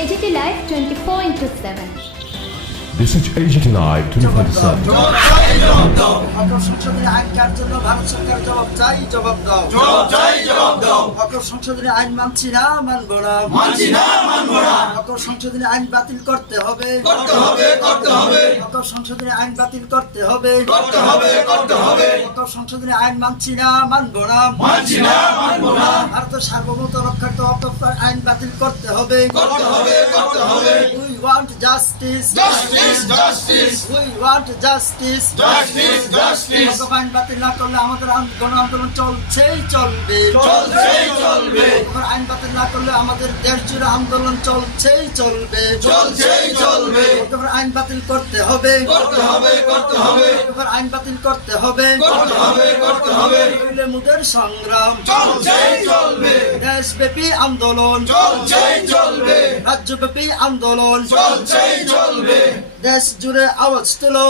AGT Live 24 into 7. This is AGT Live 24/7. অকর সংশোধনী আইন কার জন্য ভারত সরকার জবাব চাই জবাব দাও। জবাব চাই জবাব দাও। অকর সংশোধনী আইন মানছি না মানবো না। মানছি না মানবো না অকর সংশোধনী আইন বাতিল করতে হবে। করতে হবে করতে হবে। অকর সংশোধনী আইন বাতিল করতে হবে। করতে হবে করতে হবে। সংশোধনী আইন মানছি না মানবো না। মানছি না মানবো না। ভারতের সার্বভৌমত্ব রক্ষার্থ অকর আইন বাতিল করতে হবে। করতে হবে করতে হবে। We want justice justice justice we want justice justice justice আইন বাতিল না করলে আমাদের গণ আন্দোলন চলছেই চলবে। চলছেই চলবে। আইন বাতিল না করলে আমাদের দেশ জুড়ে আন্দোলন চলছেই চলবে। চলছেই চলবে। এবার আইন বাতিল করতে হবে। করতে হবে করতে হবে। এবার আইন বাতিল করতে হবে। করতে হবে করতে হবে। মুদের সংগ্রাম। চলছেই চলবে। দেশব্যাপী আন্দোলন। চলছেই চলবে। রাজ্যব্যাপী আন্দোলন। চলছেই চলবে। দেশ জুড়ে আওয়াজ তুলো।